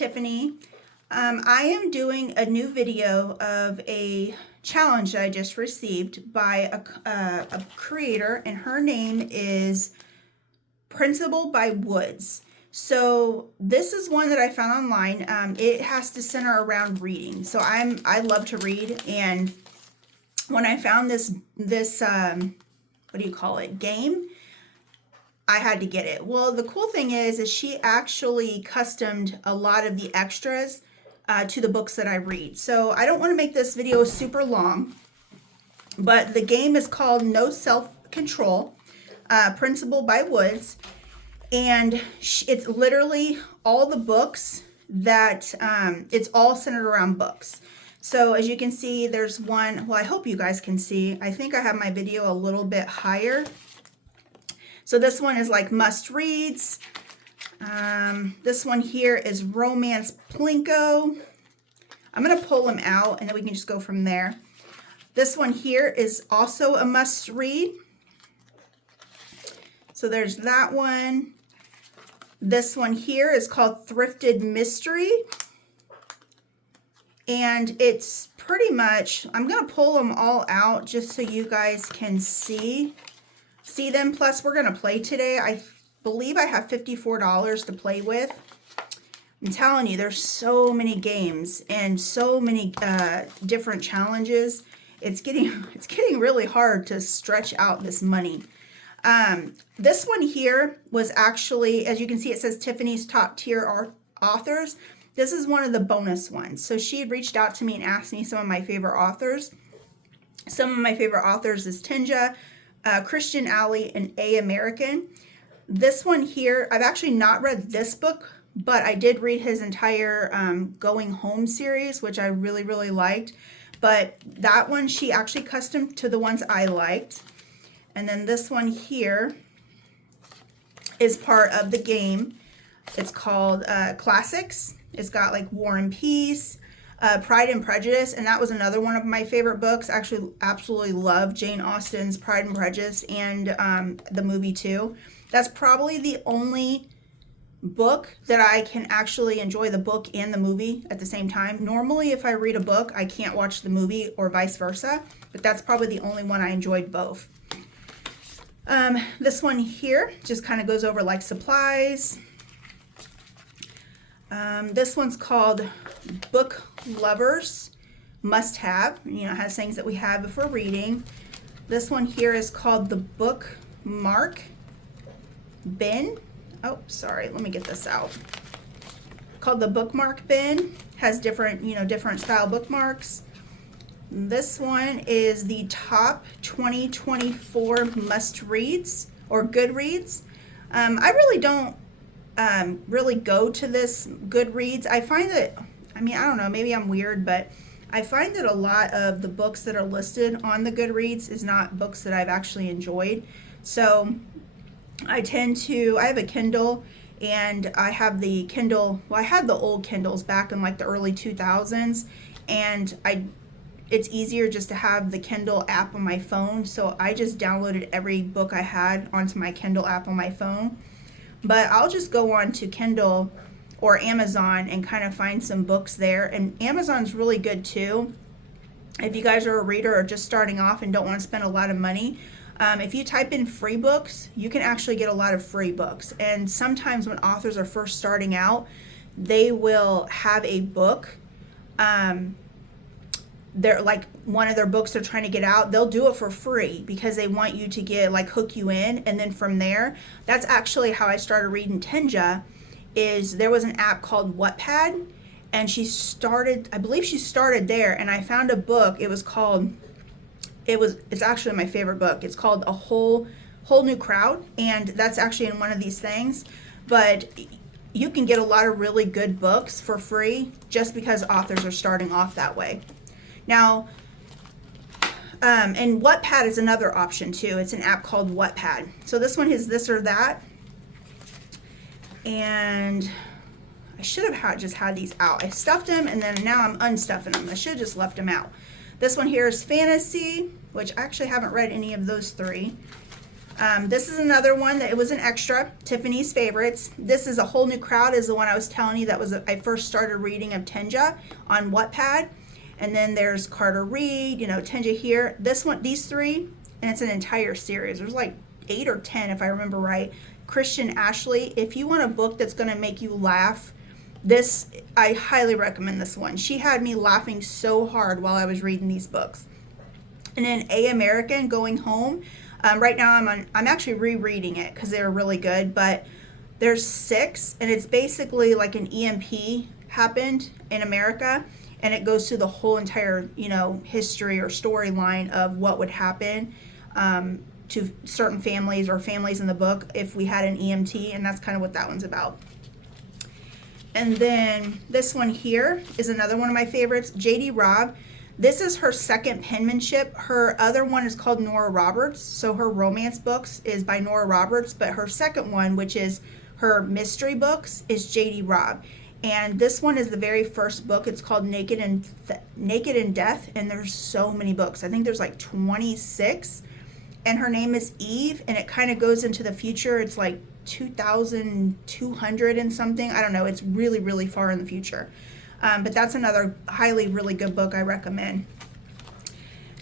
Tiffany. I am doing a new video of a challenge that I just received by a creator, and her name is Principal by Woods. So this is one that I found online. It has to center around reading. So I love to read, and when I found this what do you call it, game, I had to get it. Well, the cool thing is she actually customed a lot of the extras to the books that I read. So I don't want to make this video super long, but the game is called No Self-Control, Principal by Woods, and it's literally all the books that, it's all centered around books. So as you can see, there's one, well, I hope you guys can see. I think I have my video a little bit higher. So this one is like must reads. This one here is Romance Plinko. I'm going to pull them out and then we can just go from there. This one here is also a must read. So there's that one. This one here is called Thrifted Mystery. And it's pretty much, I'm going to pull them all out just so you guys can see them. Plus, we're going to play today. I believe I have $54 to play with. I'm telling you, there's so many games and so many different challenges. It's getting really hard to stretch out this money. This one here was actually, as you can see, it says Tiffany's top tier authors. This is one of the bonus ones. So she had reached out to me and asked me some of my favorite authors. Some of my favorite authors is Tinja, Christian Alley, and A. American. This one here, I've actually not read this book, but I did read his entire Going Home series, which I really, really liked. But that one, she actually customed to the ones I liked. And then this one here is part of the game. It's called Classics. It's got like War and Peace, Pride and Prejudice, and that was another one of my favorite books. I actually absolutely love Jane Austen's Pride and Prejudice, and the movie too. That's probably the only book that I can actually enjoy the book and the movie at the same time. Normally, if I read a book, I can't watch the movie or vice versa, but that's probably the only one I enjoyed both. This one here just kind of goes over like supplies. This one's called Book Lovers Must Have. You know, it has things that we have if we're reading. This one here is called the Bookmark Bin. Oh, sorry, let me get this out. Called the Bookmark Bin. Has different, different style bookmarks. This one is the top 2024 must reads or good reads. I really don't really go to this Goodreads. I find that, I don't know, maybe I'm weird, but I find that a lot of the books that are listed on the Goodreads is not books that I've actually enjoyed. So I have a Kindle, and I have the Kindle, well, I had the old Kindles back in like the early 2000s, and it's easier just to have the Kindle app on my phone. So I just downloaded every book I had onto my Kindle app on my phone. But I'll just go on to Kindle or Amazon and kind of find some books there. And Amazon's really good too. If you guys are a reader or just starting off and don't want to spend a lot of money, if you type in free books, you can actually get a lot of free books. And sometimes when authors are first starting out, they will have a book. They're like one of their books they're trying to get out, they'll do it for free because they want you to get hook you in, and then from there, that's actually how I started reading Tinja. Is there was an app called Wattpad, and I believe she started there, and I found a book. It's actually my favorite book. It's called A Whole New Crowd, and that's actually in one of these things. But you can get a lot of really good books for free just because authors are starting off that way. Now, and Wattpad is another option too. It's an app called Wattpad. So this one is This or That. And I should have just had these out. I stuffed them, and then now I'm unstuffing them. I should have just left them out. This one here is Fantasy, which I actually haven't read any of those three. This is another one that it was an extra, Tiffany's Favorites. This is A Whole New Crowd is the one I was telling you that was I first started reading of Tenja on Wattpad. And then there's Carter Reed, you know, Tenja here. This one, these three, and it's an entire series. There's like 8 or 10 if I remember right. Christian Ashley. If you want a book that's going to make you laugh, this, I highly recommend this one. She had me laughing so hard while I was reading these books. And then A American, Going Home. Right now I'm actually rereading it because they're really good, but there's 6, and it's basically like an EMP happened in America, and it goes through the whole entire, you know, history or storyline of what would happen to certain families or families in the book if we had an EMT, and that's kind of what that one's about. And then this one here is another one of my favorites, J.D. Robb. This is her second penmanship. Her other one is called Nora Roberts. So her romance books is by Nora Roberts, but her second one, which is her mystery books, is J.D. Robb. And this one is the very first book. It's called Naked in Death, and there's so many books. I think there's like 26. And her name is Eve, and it kind of goes into the future. It's like 2200 and something. I don't know. It's really, really far in the future. But that's another really good book I recommend.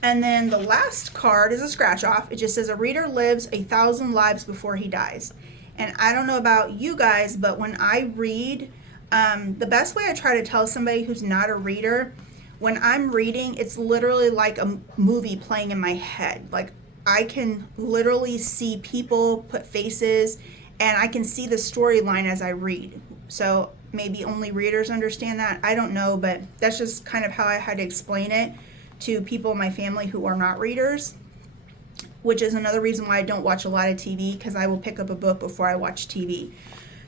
And then the last card is a scratch off. It just says, a reader lives 1,000 lives before he dies. And I don't know about you guys, but when I read, the best way I try to tell somebody who's not a reader, when I'm reading, it's literally like a movie playing in my head. Like, I can literally see people put faces, and I can see the storyline as I read. So maybe only readers understand that. I don't know, but that's just kind of how I had to explain it to people in my family who are not readers, which is another reason why I don't watch a lot of TV, because I will pick up a book before I watch TV.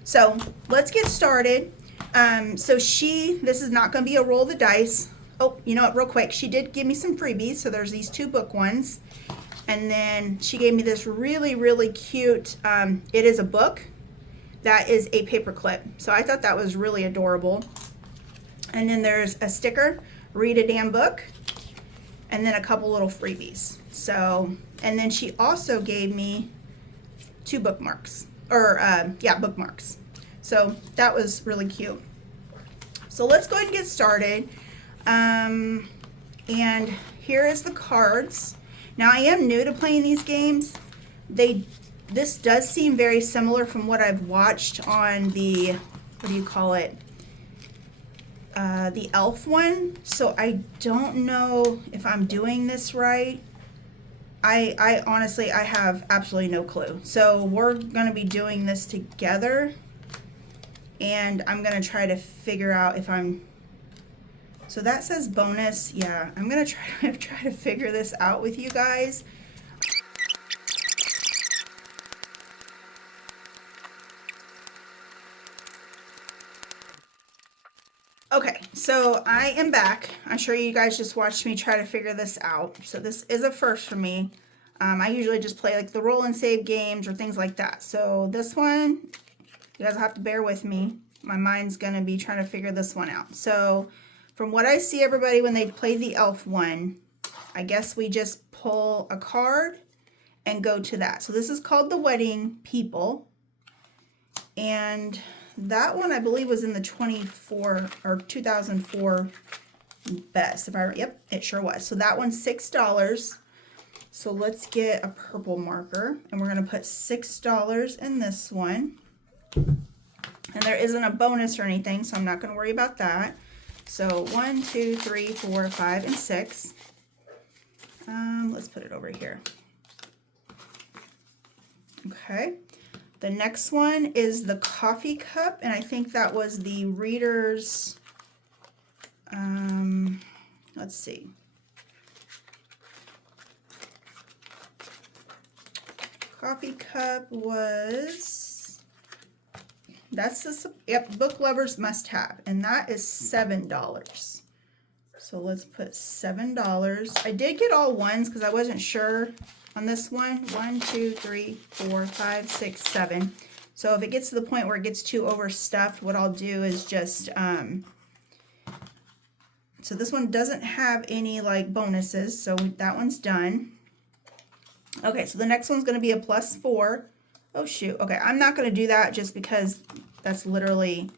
So let's get started. So this is not going to be a roll the dice. Oh, you know what, real quick, she did give me some freebies. So there's these 2 book ones. And then she gave me this really, really cute, it is a book that is a paper clip. So I thought that was really adorable. And then there's a sticker, read a damn book, and then a couple little freebies. So, and then she also gave me 2 bookmarks, bookmarks. So that was really cute. So let's go ahead and get started. And here is the cards. Now I am new to playing these games. This does seem very similar from what I've watched on the, the elf one. So I don't know if I'm doing this right. I honestly, I have absolutely no clue. So we're going to be doing this together, and I'm going to try to figure out if so that says bonus. Yeah, I'm going to try to figure this out with you guys. Okay, so I am back. I'm sure you guys just watched me try to figure this out. So this is a first for me. I usually just play like the roll and save games or things like that. So this one, you guys have to bear with me. My mind's going to be trying to figure this one out. So from what I see everybody when they play the elf one, I guess we just pull a card and go to that. So this is called The Wedding People. And that one, I believe, was in the 2004 best. Yep, it sure was. So that one's $6. So let's get a purple marker, and we're going to put $6 in this one. And there isn't a bonus or anything, so I'm not going to worry about that. So 1, 2, 3, 4, 5, and 6. Let's put it over here. Okay. The next one is the coffee cup, and I think that was the reader's, let's see. Coffee cup was, book lovers must have, and that is $7. So let's put $7. I did get all ones because I wasn't sure on this one. 1, 2, 3, 4, 5, 6, 7. So if it gets to the point where it gets too overstuffed, what I'll do is just, so this one doesn't have any like bonuses, so that one's done. Okay, so the next one's going to be a +4. Oh, shoot. Okay, I'm not going to do that just because that's literally,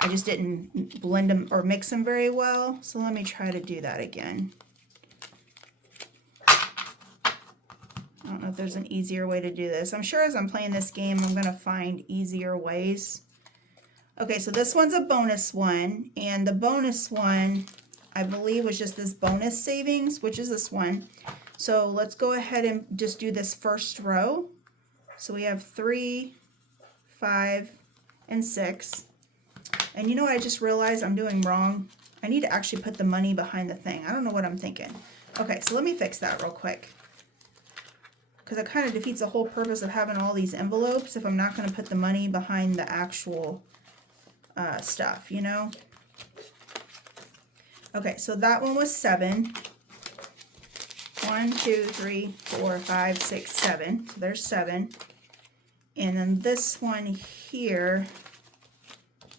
I just didn't blend them or mix them very well. So let me try to do that again. I don't know if there's an easier way to do this. I'm sure as I'm playing this game, I'm going to find easier ways. Okay, so this one's a bonus one, and the bonus one, I believe, was just this bonus savings, which is this one. So let's go ahead and just do this first row. So we have 3, 5, and 6. And you know what I just realized I'm doing wrong? I need to actually put the money behind the thing. I don't know what I'm thinking. Okay, so let me fix that real quick, because it kind of defeats the whole purpose of having all these envelopes if I'm not going to put the money behind the actual stuff, you know? Okay, so that one was 7. 1, 2, 3, 4, 5, 6, 7. So there's 7. And then this one here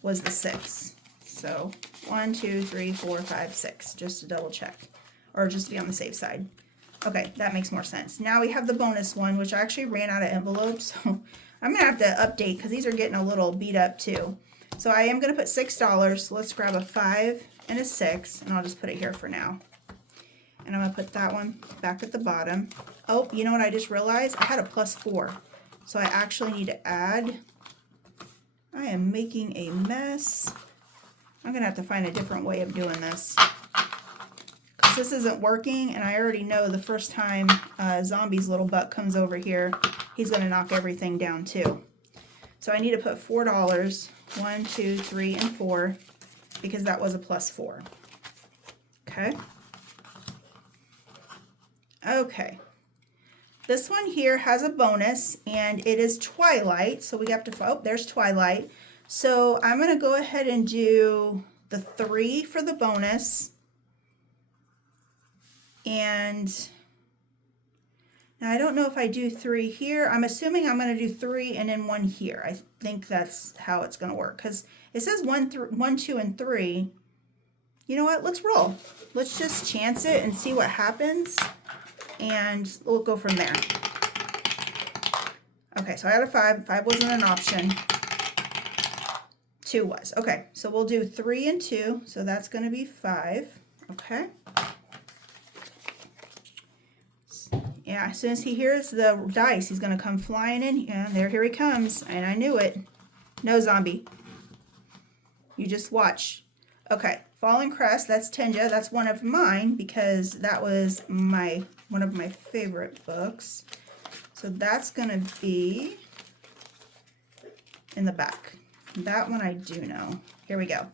was the 6. So 1, 2, 3, 4, 5, 6, just to double check, or just to be on the safe side. Okay, that makes more sense. Now we have the bonus one, which I actually ran out of envelopes, so I'm gonna have to update because these are getting a little beat up too. So I am gonna put $6. So let's grab a 5 and a 6, and I'll just put it here for now. And I'm gonna put that one back at the bottom. Oh, you know what I just realized? I had a +4. So I actually need to add. I am making a mess. I'm gonna have to find a different way of doing this, because this isn't working, and I already know the first time Zombie's little butt comes over here, he's gonna knock everything down too. So I need to put $4. 1, 2, 3, and 4, because that was a +4. Okay. Okay. This one here has a bonus, and it is Twilight. So we have to, oh, there's Twilight. So I'm going to go ahead and do the 3 for the bonus. And now I don't know if I do 3 here. I'm assuming I'm going to do 3 and then 1 here. I think that's how it's going to work, because it says 1, 2, and 3. You know what? Let's roll. Let's just chance it and see what happens, and we'll go from there. Okay, so I had a 5. 5 wasn't an option. 2 was. Okay, so we'll do 3 and 2. So that's going to be 5. Okay. Yeah, as soon as he hears the dice, he's going to come flying in. Yeah, here he comes. And I knew it. No, Zombie. You just watch. Okay, Fallen Crest, that's Tenja. That's one of mine, because that was one of my favorite books. So that's going to be in the back. That one I do know. Here we go.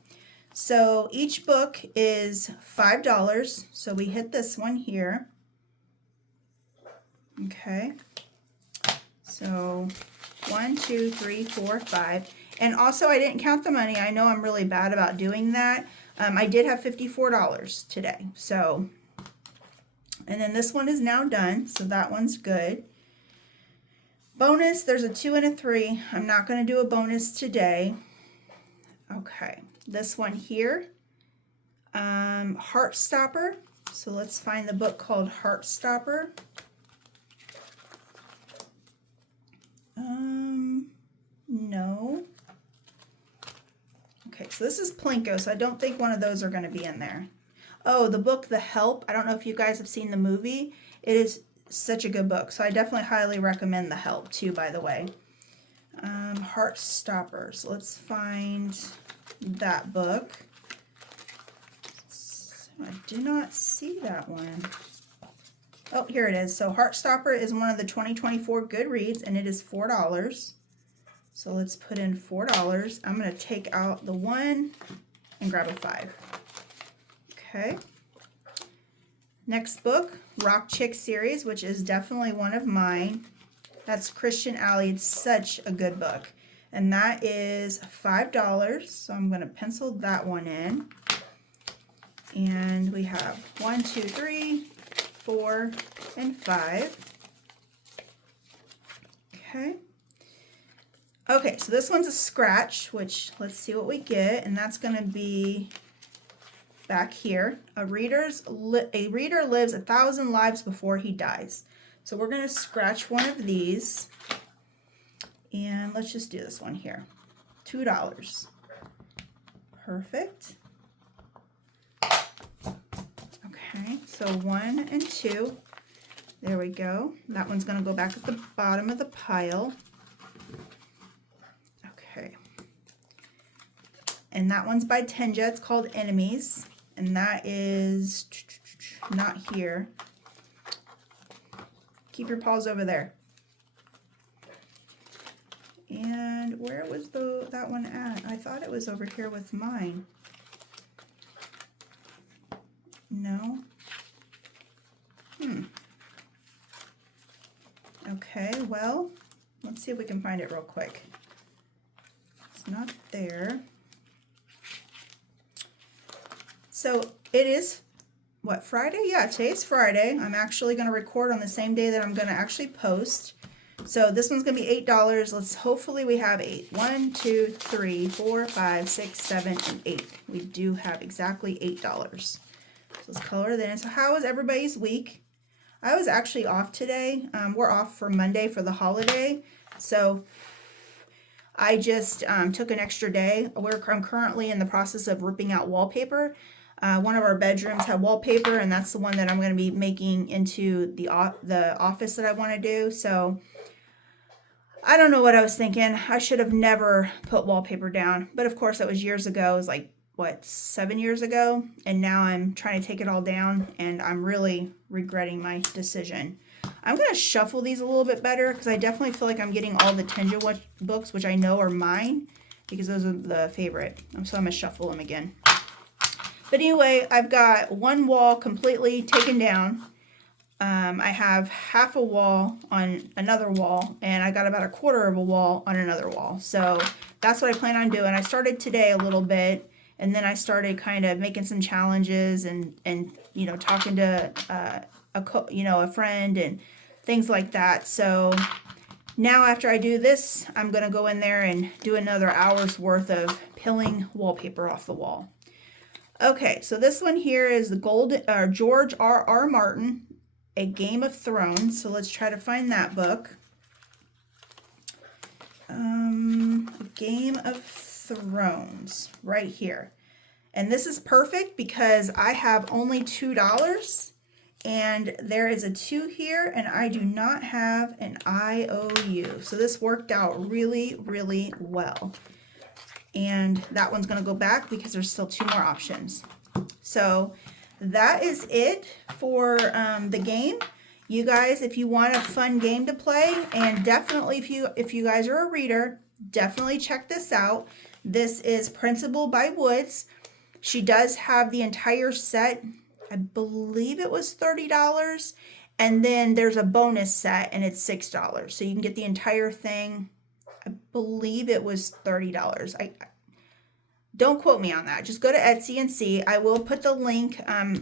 So each book is $5. So we hit this one here. Okay. So 1, 2, 3, 4, 5. And also, I didn't count the money. I know I'm really bad about doing that. I did have $54 today. So, and then this one is now done. So that one's good. Bonus, there's a 2 and a 3. I'm not going to do a bonus today. Okay. This one here, Heartstopper. So let's find the book called Heartstopper. No. Okay, so this is Plinko, so I don't think one of those are going to be in there. Oh, the book The Help. I don't know if you guys have seen the movie. It is such a good book, so I definitely highly recommend The Help too, by the way. Heartstopper. So let's find that book. So I do not see that one. Oh, here it is. So Heartstopper is one of the 2024 Goodreads, and it is $4. So let's put in $4. I'm going to take out the 1 and grab a 5. Okay. Next book, Rock Chick series, which is definitely one of mine. That's Christian Alley. It's such a good book. And that is $5. So I'm going to pencil that one in. And we have 1, 2, 3, 4, and 5. Okay. Okay, so this one's a scratch, which let's see what we get, and that's going to be back here. A reader lives 1,000 lives before he dies. So we're going to scratch one of these. And let's just do this one here. $2. Perfect. Okay, so 1 and 2. There we go. That one's going to go back at the bottom of the pile. Okay. And that one's by Tenja. It's called Enemies. And that is not here. Keep your paws over there. And where was that one at? I thought it was over here with mine. No. Okay, well, let's see if we can find it real quick. It's not there. So it is, what, Friday? Yeah, today's Friday. I'm actually going to record on the same day that I'm going to actually post. So this one's going to be $8. Let's hopefully we have 8. 1, 2, 3, 4, 5, 6, 7, and 8. We do have exactly $8. So let's color that in. So how was everybody's week? I was actually off today. We're off for Monday for the holiday. So I just took an extra day. I'm currently in the process of ripping out wallpaper. One of our bedrooms had wallpaper, and that's the one that I'm going to be making into the office that I want to do. So I don't know what I was thinking. I should have never put wallpaper down. But of course, that was years ago. It was like, what, 7 years ago? And now I'm trying to take it all down, and I'm really regretting my decision. I'm going to shuffle these a little bit better because I definitely feel like I'm getting all the Tenja books, which I know are mine because those are the favorite. So I'm going to shuffle them again. But anyway, I've got one wall completely taken down. I have half a wall on another wall, and I got about a quarter of a wall on another wall. So that's what I plan on doing. I started today a little bit, and then I started kind of making some challenges and you know, talking to a friend and things like that. So now after I do this, I'm going to go in there and do another hour's worth of peeling wallpaper off the wall. Okay, so this one here is the George R.R. Martin, A Game of Thrones. So let's try to find that book. A Game of Thrones, right here. And this is perfect because I have only $2, and there is a 2 here, and I do not have an IOU. So this worked out really, really well. And that one's going to go back because there's still 2 more options. So that is it for the game. You guys, if you want a fun game to play, and definitely if you guys are a reader, definitely check this out. This is Principal by Woods. She does have the entire set. I believe it was $30. And then there's a bonus set, and it's $6. So you can get the entire thing. I believe it was $30. Don't quote me on that. Just go to Etsy and see. I will put the link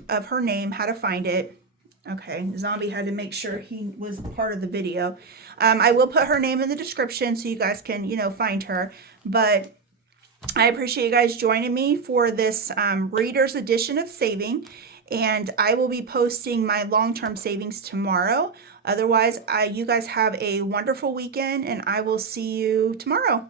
of her name, how to find it. Okay, Zombie had to make sure he was part of the video. I will put her name in the description so you guys can, you know, find her. But I appreciate you guys joining me for this reader's edition of saving. And I will be posting my long-term savings tomorrow. Otherwise, you guys have a wonderful weekend, and I will see you tomorrow.